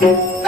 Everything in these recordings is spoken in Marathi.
तो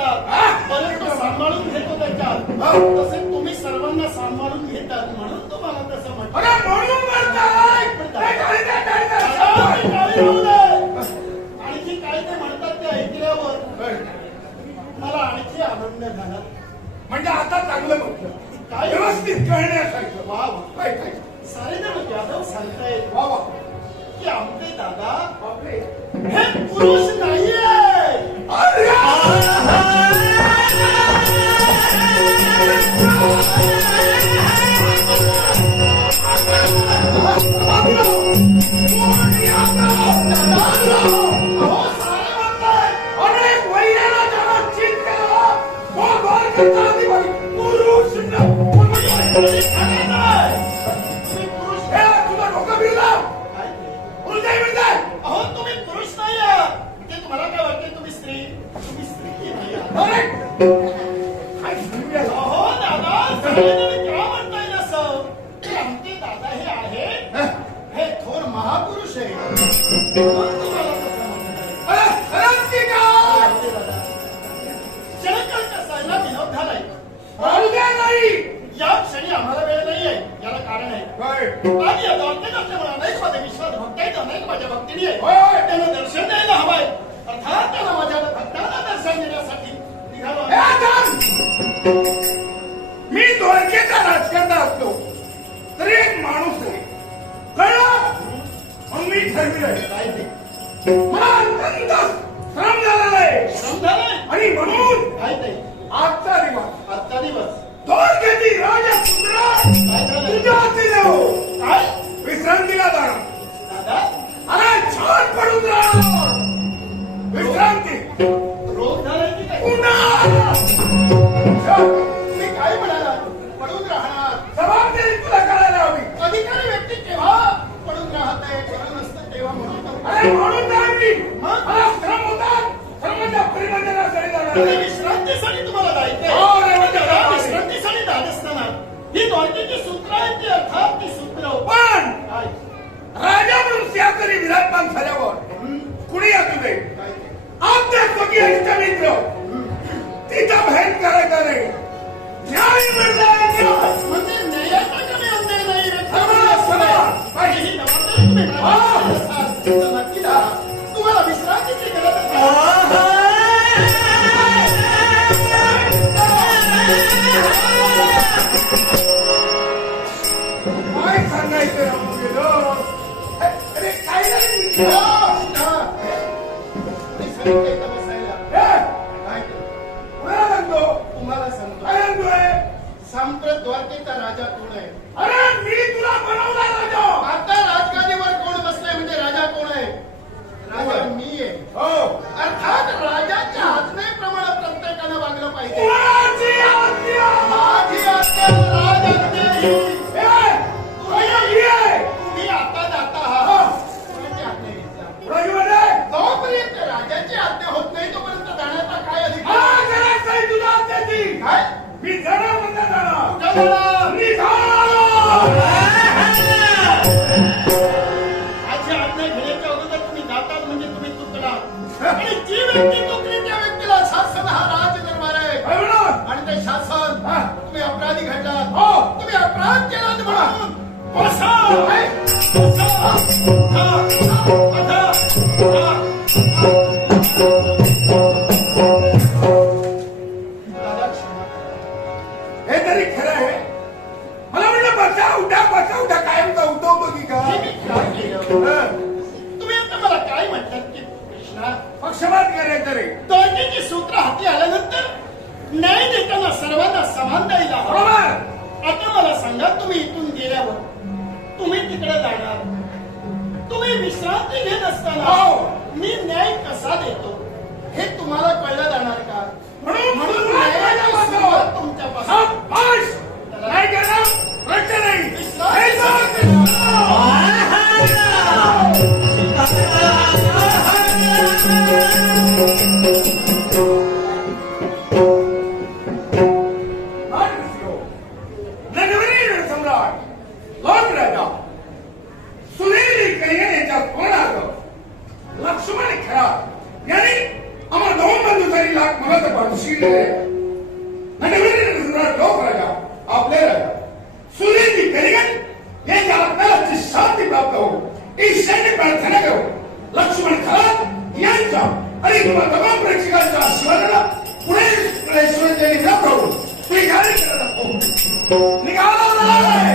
असतात परंतु सांभाळून घेतो त्याच्यात तसे तुम्ही सर्वांना सांभाळून घेतात म्हणून तुम्हाला तसं म्हणतो. आणखी काय ते म्हणतात ते ऐकल्यावर मला आणखी आनंद झाला. म्हणजे आता चांगलं म्हटलं काय व्यवस्थित कळण्यासारखं. वा काय काय सारे जण यादव सांगतायत वा वा की आमचे दादा बापरे हे पुरुष नाहीये. अहो तुम्ही पुरुष नाही आहात. ते तुम्हाला काय वाटते तुम्ही स्त्री नाही आहात. अहो दादा सगळेजण का म्हणता येईल असं की आमचे दादा हे आहे हे थोर महापुरुष आहे म्हणून तुम्हाला तसं म्हणतात. क्षणकाळ कसायला विनोद झालाय. या क्षणी आम्हाला वेळ नाहीये. याला कारण आहे आणि या दौलतीत असल्यामुळे अनेक माझे विश्वास भक्त आहेत अनेक माझ्या भक्तीने आहे त्यांना दर्शन द्यायला हवंय अर्थात त्यांना माझ्या भक्तांना दर्शन देण्यासाठी निघालो आहे. मी द्वारकेचा राजकारणात असतो तरी एक माणूस आहे कळलं मग मी ठरविलंय काय ते मला अत्यंत श्रम झालेला आहे श्रम झालंय आणि म्हणून काय ते आजचा दिवस आजचा दिवस द्वारकेची राजपुत्र काय झालं तुझ्या हाती देऊ काय विश्रांतीला जाणार दादा अरे छान पडून राहणार विश्रांती रोग झालाय की काय मी काय म्हणाला पडून राहणार जबाबदारी तुला करायला हवी अधिकारी व्यक्ती केव्हा पडून राहते खरं नसतं तेव्हा म्हणून अरे म्हणून नाही मी मग? मला श्रम होतात श्रमाच्या परिवर्तनासाठी जाणार तुम्ही आहे. विश्रांतीसाठी तुम्हाला जायचंय. हो रे, म्हणजे दादा, काय? विश्रांतीसाठी जात असताना ही द्वारकेची सूत्र आहेत ती अर्थात ती सूत्र पण काय राजा म्हणून त्यातरी विराजमान झाल्यावर कुणी असू दे काय ते? आपल्या स्वकी इष्टमित्र तिचा भेद करायचा नाही न्याय मिळणार म्हणजे न्यायाचा कमी अन्याय नाही रे. समा. ही जबाबदारी तुम्ही मला असाल, तर नक्की द्या. तुम्हाला विश्रांतीची गरज आहे. काय सांगायचं राहून गेलो अरे काय नाही विश्रांतीला बसायला. काय ते? कुणाला सांगतो तुम्हाला सांगतो काय सांगतोय सांप्रत द्वारकेचा राजा कोण आहे. अरे मी तुला बनवला राजा आता राजगादीवर कोण बसलाय म्हणजे राजा कोण आहे. राजा मी आहे. हो अर्थात राजाच्या आज्ञेप्रमाणे प्रत्येकानं वागलं पाहिजे. कुणाची आज्ञा माझी आज्ञा राजाची. ये तुम्ही आता जाता आहात. कोणाची आज्ञा घेतला. रविवारे जोपर्यंत राजाची आज्ञा होत नाही तोपर्यंत जाण्याचा काय हा अधिकार. करायचं आहे तुझ्या आज्ञेची काय मी जाणार म्हणजे जाणार कुठं जाणार? निघाल माझी आज्ञा घेण्याच्या अगोदर तुम्ही जातात म्हणजे तुम्ही तुटला आणि जी व्यक्ती तुटली त्या व्यक्तीला शासन हा राज दरबार आहे आणि ते शासन तुम्ही अपराधी घडला तुम्ही अपराध केला म्हणून बसा. बसा. बसा. दादा क्षमा करा. हे तरी खरं आहे मला म्हणलं बसा उठा कायमचा उठवतो की हे काय मी काय केलं. तुम्ही आता मला काय म्हणतात की कृष्णा पक्षपात करायचं रे द्वारकेची सूत्र हाती आल्यानंतर न्याय देताना सर्वांना समान द्यायला हवं. बरोबर आता मला सांगा तुम्ही इथून गेल्यावर तुम्ही तिकडे जाणार तुम्ही विश्रांती घेत असताना मी न्याय कसा देतो हे तुम्हाला कळलं जाणार का. म्हणून न्यायाची सुरुवात तुमच्यापासून. नाही करणार प्रश्न नाही विश्रांती लक्ष्मण खेळा यांनी आम्हाला दोन बंधू तरी लाख मला तर केले आणि लोक राजा आपले राजा सूर्याची कलिगत यांच्या आत्म्याला शांती प्राप्त हो ईशान्य प्रार्थना करू लक्ष्मण खरात यांच्या आणि तमाम प्रेक्षकांच्या आशीर्वादाला पुढे शिवाजी प्राप्त हो निघाला